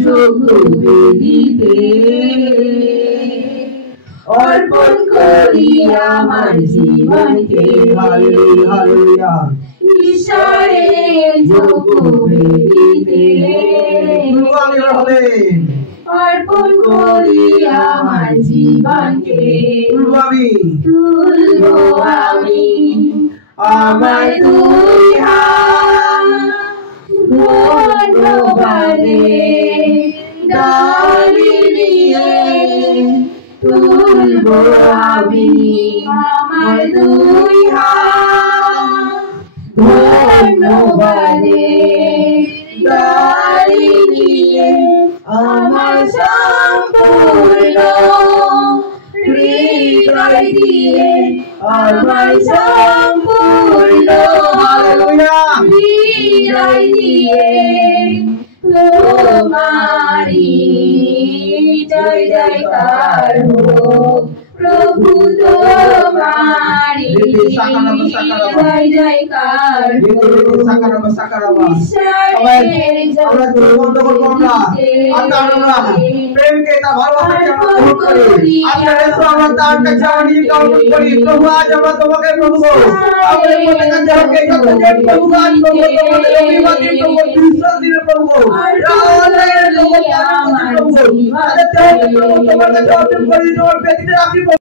যোগ্য বেদিতে অর্পণ করি আমার জীবনকে হালেলুয়া ঈশ্বরের যোগ্য বেদিতে অর্পণ করি আমার জীবনকে তুলবো আমি আমার দুই হাত ধন্যবাদে ডালি নিয়ে তুলবো আমি আমার দুই হাত ধন্যবাদে ডালি নিয়ে আমার সম্পূর্ণ হৃদয় দিয়ে আমার সম্পূর্ণ হৃদয় দিয়ে তোমারি জয় জয়কার হোক প্রভু তোমারি জয় জয়কার প্রেমকে তা ভালোবাসাকে আমরা গ্রহণ করি আপনার এসো আমরা তার কাছে আমরা নিজেকে অর্পণ করি প্রভু আজ আমরা তোমাকে প্রভু আমাদের মধ্যে কাছে হোক এই কথা যে প্রভু আজ প্রভু তোমাদের অভিবাদী প্রভু বিশ্বাস দিলে প্রভু তোমার কাছে অর্পণ করি তোমার ব্যক্তিতে রাখি